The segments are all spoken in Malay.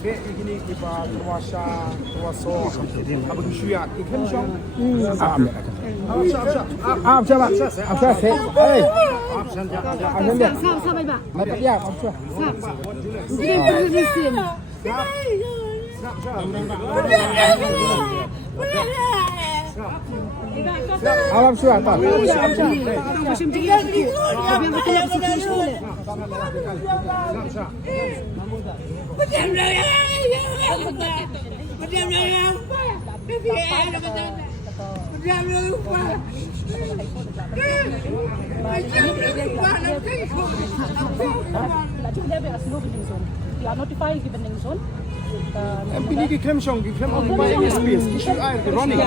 Be begini kita terwasa apa syuya ikan syong आप सब से ए आप संजा Sampai Pak. मत या आप सब आप syuya tak Musim tinggi. Tapi yang betul betul boleh. Pilih ke krem syong, ke krem apa yang space, isu air, running.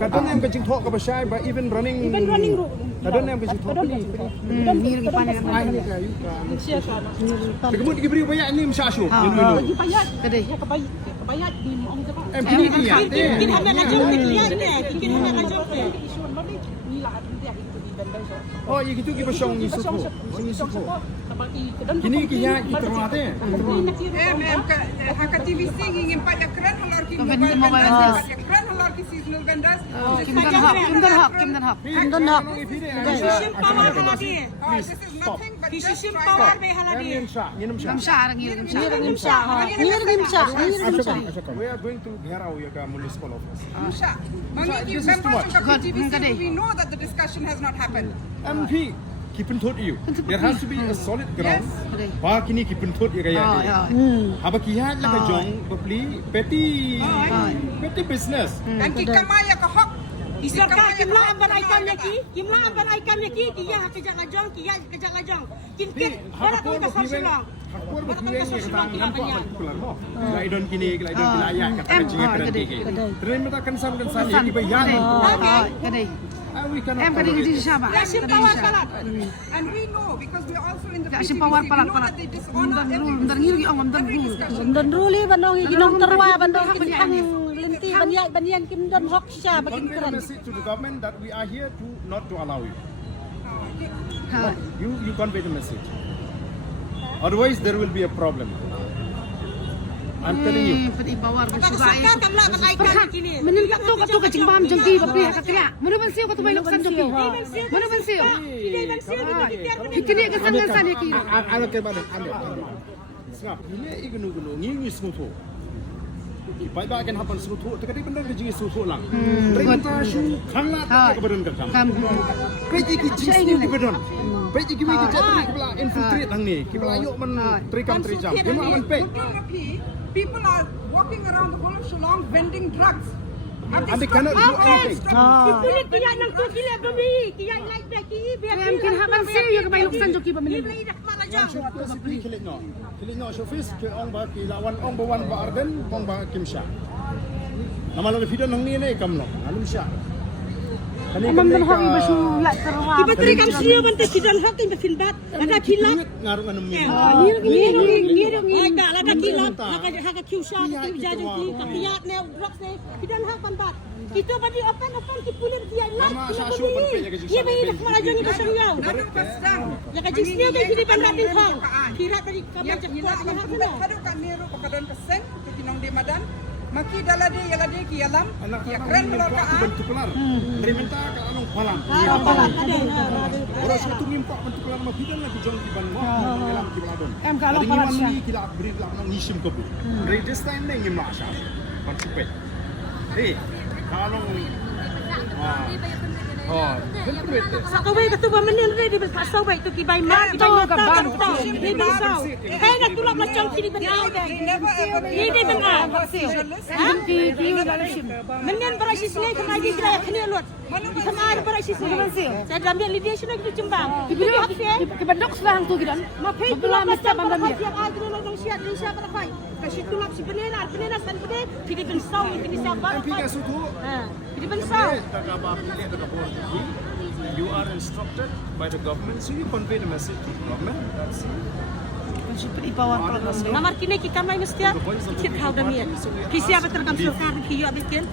Kadang yang kecil thok ke pasai, but even running. Kadang yang kecil thok pilih. Ni lagi panas. Air ni kayu kan. Kemudian diberi banyak ni mesti asyuk. Kedai. Pilih dia. Oh, ya gitu kita syong ni suku. Kini kita termate. Haka TVC ingin pajak keren halar ki mobile vendors, pajak keren halar ki seasonal vendors. Kim dan hak. Shishim power haladi. This is nothing but just shishim power be haladi. We are going to Gherau Yaga municipal office. Mangi members of TVC, we know that the discussion has not happened. MP kipen thot you. There has to be a solid ground. Ba kini kipen thot ya gaya. Haba kiha la ka jong bapli petty business. Dan kita maya ke hak. Isarkan kimla amban aikam yaki dia hak kerja ngajong kim bara tu ka sorsilong Hakor berkuliah ni kata nampak apa kular mo. Laidon kini layak kata jinga kerenti ke. Terus mereka kensan yang dibayar. Kedai. We cannot. Em kadang di siapa? Yasin power palat. And we know because we are also in the Yasin PTVC, power we palat. know that they dishonor every Bentar ngiri ang every discussion. dan ruli bandong ginong terwa bandong bintang linti banyak kim dan hok siya bakin Convey the keren message to the government that we are here to not to allow you. You convey the message. Otherwise, there will be a problem. I'm telling you. Pati bawar bersubai. kamla kan aikam kini Menilak tu katu kacing paham jengki bapi kakaknya. Mana bensiu katu bayi loksan jengki. Mana bensiu? Kini kesan ya kira. Anak ke mana? Sebab ini igunu ngingi semua. Baik akan hapan semua. Terkadang benda kerja semua lang. Mereka syu khangla tak keberan kerjam. Baik iki jenis ni keberan. Baik iki kita jadi kita infiltrate hang ni. Kita ayuk men terikam. Dia mau men pek. People are walking around the whole of Shillong vending drugs. And they cannot do anything. kulit kiya nang tu kila kami kiya like beki Mungkin hapan siu ya kebayi loksan jengki pemilih. Kilik no shofis ke ong ba ki lawan ong bawan ba arden ong ba kimsha. Nama lo video nang ni kam lo. Alum sha. Emang dan hak ibu sulat terwa. iba tri kam siya bante kidan hak tin bakin bat ada kilap Ngaruh anum ni. Ay da ada kilap hak kiusha tin jajeng ki kapiyat ne drugs ne kidan hak panbat kita badi open ki pulir kiya like Nama Syashu berpek ya iya bayi nak marajang itu seriau None of us done. ya kajing siya kay hindi pandat din hang kira tadi Yang kabajak hina kuat ang hak na pagkakado ka nero pagkadon kaseng kitinong di madan. Maki dalade yalade ki yalam. Anak Ya anak keren ni melor ka bentuk bentuk kelar. Minta ke anong palang. Orang satu mimpak bentuk kelar mah bidan lagi jong kiban mo. Elam kibaladon. Em kalau palat siya. Ni kila beri kila nang ngisim ko bu. Dari this time na ngim la siya. Pansipet. Kalau sa kaway katuba manin re di ba saway to kibay ma kibay mata di ba saw hey natulak na chong kini ban ay never ever hindi ban ay Kiyo lalusim. manin para si snake na di kaya kini lot sama ada para si snake saya gambil lidiation na cimbang ibili hapse Kibandok sila hang tu gidan. ma pay tulak na chong para siya ay dilo nang siya din siya para fay kasi tulak si penena san pede kini ban saw kini siya ba MP ka sutu. kini ban saw You are instructed by the government, so you convey the message to the government. That's Seperti bawar palat. Namar kini kita main mesti kit kau damian. Kisi apa terkam sulkan kiyo abikin.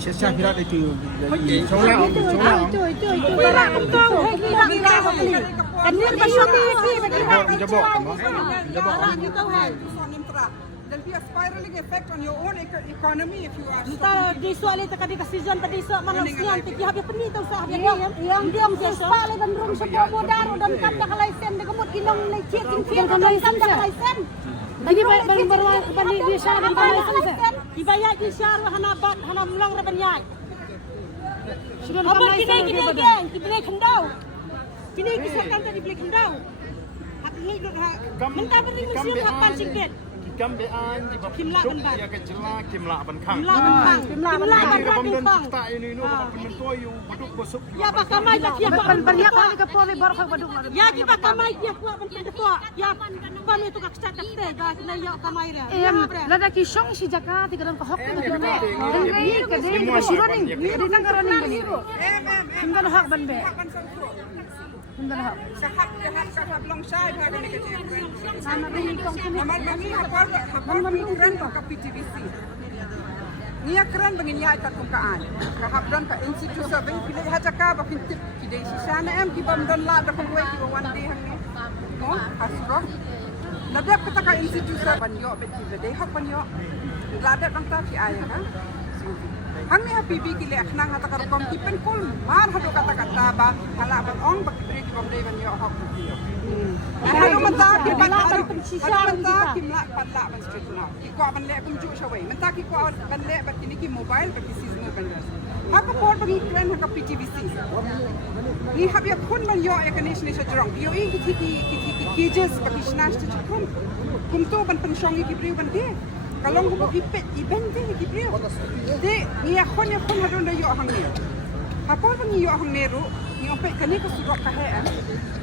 saya kira itu. Itu. Pira kentong, kira kali. Kanir basyoti ki Jabok. gitu hai. There'll be a spiraling effect on your own economy if you are Kita di soal itu tadi season tadi sok manusia nanti habis peni tu sah yang diam ke soal dan rum sepo modar dan kata kalaisen de kemut inong le cik cing kan kalaisen Lagi baru di Syar dan kalaisen. dibayar di syar hana bat hana mulang rabanyai Sudah apa kini geng kini kendau kini kisahkan tadi beli kendau hak ni dok mentah beri musim kapan singket Kambean di bawah ya kejelak kimla benkang. Kimla benkang. Tak ini penentu you beduk bosuk. Ya pak kamai lah dia Banyak kali ke poli baru kau baduk. Ya kita kamai dia kuat bentuk tua. Ya kami itu kak cat teh dah kena ya kamai dia. Lada ki song si Jakarta tiga ke hok na done. Ini ke dia di Basironing. Di Tanggaroning bani. Tinggal hak ban be. Tinggal hak. Sahab long shy bhai ne ke Sama dengan kong kini. Amal bagi hapar keren ka PTVC. Nia keren bangin ya kat kumkaan. Kahapran ka institute sa bang pilih hajaka bakin tip kidai sisana em ki bam don la da ko we ki wan day hangne. No, hasro. Nadap kata ka institute sa banyo bet ki dai hak banyo. La da bang ta ki aya ha. Hang ni happy bi kile akhnang hata kar kom kipen kul mar hado kata kata ba hala ban ong bak tri ki bam dai banyo hak ki. Halo menta ki balaban pensisa menta ki mla palla ban street now. Ki ko ban le kum ju shawai. Menta ki ko ban le bat ni ki mobile bat ki seasonal ban. Haka por bagi kren haka PTVC. Ni hab ya kun ban yo ya kanish ni sajrong. Yo i ki just bagi snash tu kum. Kum to ban pensyong ki briu ban de. Kalong ko ipet iben de ki briu. De ni ya kun hadon da yo hang ni. Hapor bagi yo hang neru ni opek kani ko surok ka he.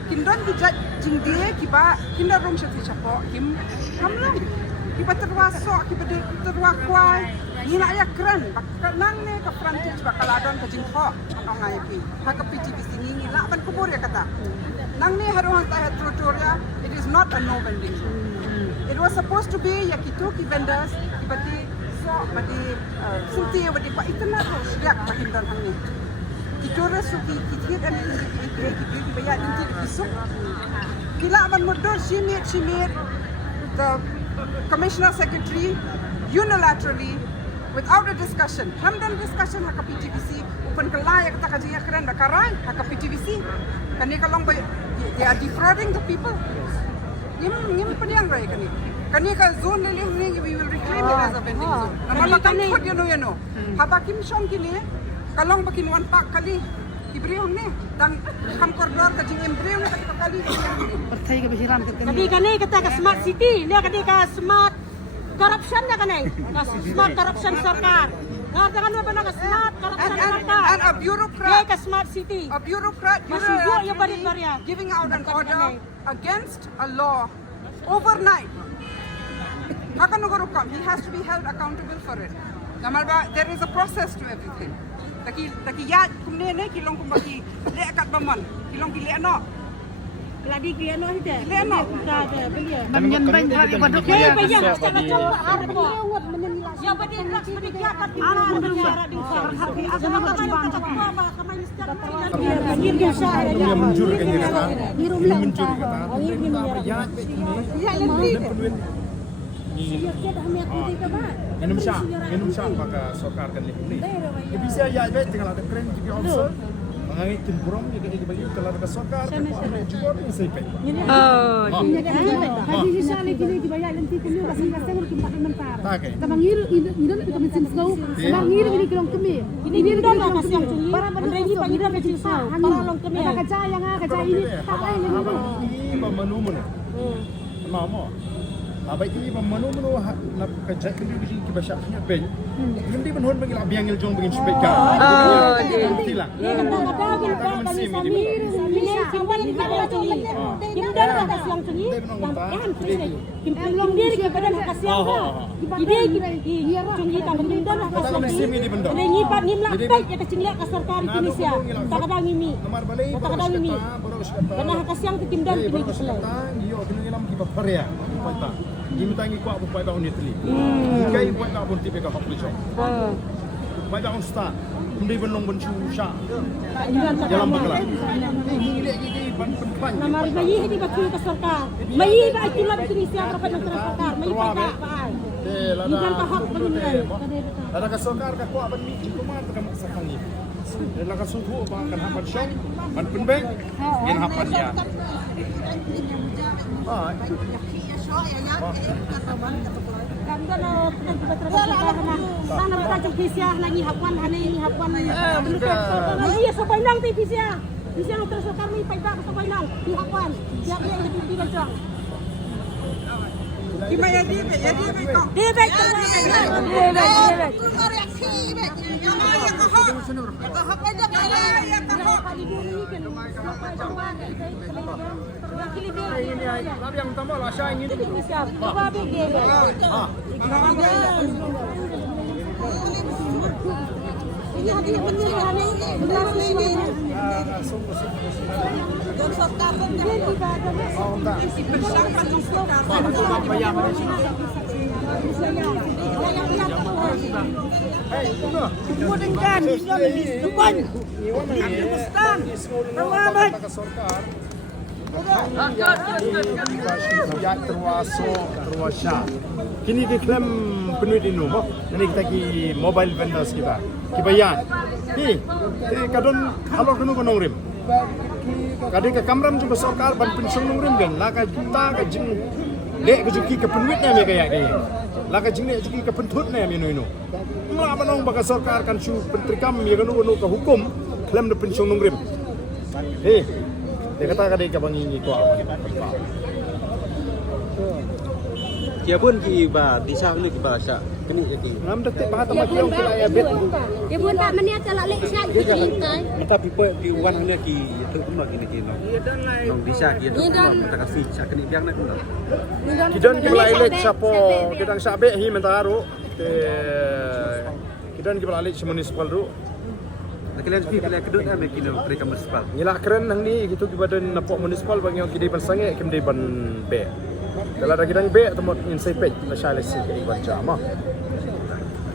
Kindon di jing dia kiba kindar rom syati chapo kim kamlang kiba terwaso kiba terwa kwai ni na ya keren bak nang ne ka frontage bakaladon ka jing kho anong ay pi ha ka PTVC ni la ban kubur ya kata nang ne haruang ta tutorial it is not a no vending zone. It was supposed to be yakitu ki vendors kibati so badi sinti badi pa itna ko siak pakindon hangni Kitura suki kitir and ki bayar inti bisuk. Kila man mundur she made the commissioner secretary unilaterally without a discussion. Hamdan discussion haka PTVC open kalaya kata kajiya keren bakarai haka PTVC. Kani kalong bay they are defrauding the people. Ngim panyang rai kani. Kani ka zone ni we will reclaim it as a vending zone. Naman kan khod you know. Haba kim shom kini kalong bakin wan pak kali ibriu ni dan ham koridor ka jing ibriu ni kali Pertai ke Basiran ke Kadi kani kata ka smart city, dia kadi ka smart corruption na kanai. Smart corruption sarkar. Ngarta kan ba na smart corruption sarkar. and a bureaucrat Dia ka smart city. Masugo yung barit-barya. giving out an order against a law overnight. Hakanugurukam, he has to be held accountable for it. Namalba, there is a process to everything. Taki ya kumne ne kilong kumbaki le akat baman kilong ki le no Lagi dia no hide. le no Banyan bain tadi baduk Dia ya. bayang secara coba arbo. Ya badi ras badi dia kat biara di sar. Asa na ka bang ka ba ka may mister. Banjir dia sa. Yang menjur ke ni kata. Yang menjur kata. ya lenti Minum syah maka sokar kan ni. Ya bisa ya baik tinggal ada keren juga also. Mengangi timburong jadi bagi kalau ada sokar kan juga ni sepe. Haji sisali gini dibayar nanti kini kasih kasih kita mentar. Okay. Kamangir ini kita mesin slow. Kamangir ini kilong kemi. Ini dia dah kasih yang cungi. Para ini panggil kecil sau. Para long kemi. Kaca yang kaca ini tak lain ini. Ini memenuh. Mama. Abai ini memenuh nak kerja ini kita syaknya ben. Hindi man hon bangil abiyang iljong bangin speka. Tilang. Dia kata bagi Samir. Ini kawan kita cungi. Dia dah kasih yang cungi. Dan Kim dia kepada kasih yang. Dia cungi tak mungkin dah kasih yang. Ini nyipat nimlak baik ya kecilnya kasar kari Indonesia. Tak ada ngimi. Tak ada ngimi. Karena kasih yang ketim dan kini keselai. Yo kini ngilam kita Korea. Kita ngi kuat buat tahun ni teli. Kai buat nak pun tipe ka hok licong. banyak ustaz. Hindi benong bensu syak. Jalan bergerak. Ini gigi ban penpan. Nama bayi ini batu ke sorkar. Bayi ba itulah betul siapa dapat yang sorkar. Bayi pada baal. Bukan tahap begini. Ada ke sorkar ke kuat ban mi kuman ke masakan ni. Ada ke suhu bahkan hapan syok, ban penbeng, gen hapan dia. Kamdan sana berkacang pisah lagi hapuan hani hapuan lagi ya sopai nang ti pisah terus kami paiba sopai nang di hapuan siap dia di bacang Gimana dia kok? dia baik Tapi yang utama lah saya ingin siap babi dia ini hati benar ini dan sorkar dia Mudengkan, depan. Kini kita klaim penuh di rumah. Ini kita ki mobile vendors kita. Kibayan. Ni, kadon kalau kenu konong rim. Kadang ke kamram juga sorkar ban pensong nong rim kan. Laka juta ke jing lek ke juki ke penuit na me kaya kaya. Laka jing lek juki ke pentut na me no. Mga manong baka sorkar kan su pentrikam ya kanu ke hukum klaim de pensong nong rim. Dia kata kadang ke bangi ni kuat. Kia pun ki ba disa ni ki ba sya kini jadi. Ngam detik bahat sama kiau kila ya bet. dia pun tak meniat telak lek syak kita intai Maka pipo ki wan ni ki tu kuma kini ki no. Nong disa ki tu kuma mata kasi sya kini biang nak no. Kidon kibla elek sapo kidang sabe hi mentaru. Kidon kibla elek municipal ru. Nakalian pi bila kedut am ki no mereka municipal. Nila keren nang ni gitu kibadan napok municipal bang yang kidai ban sange kimdai ban be. Kalau ada kidang be temot in sepet la shale si kidai ban jama.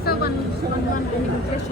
So one immigration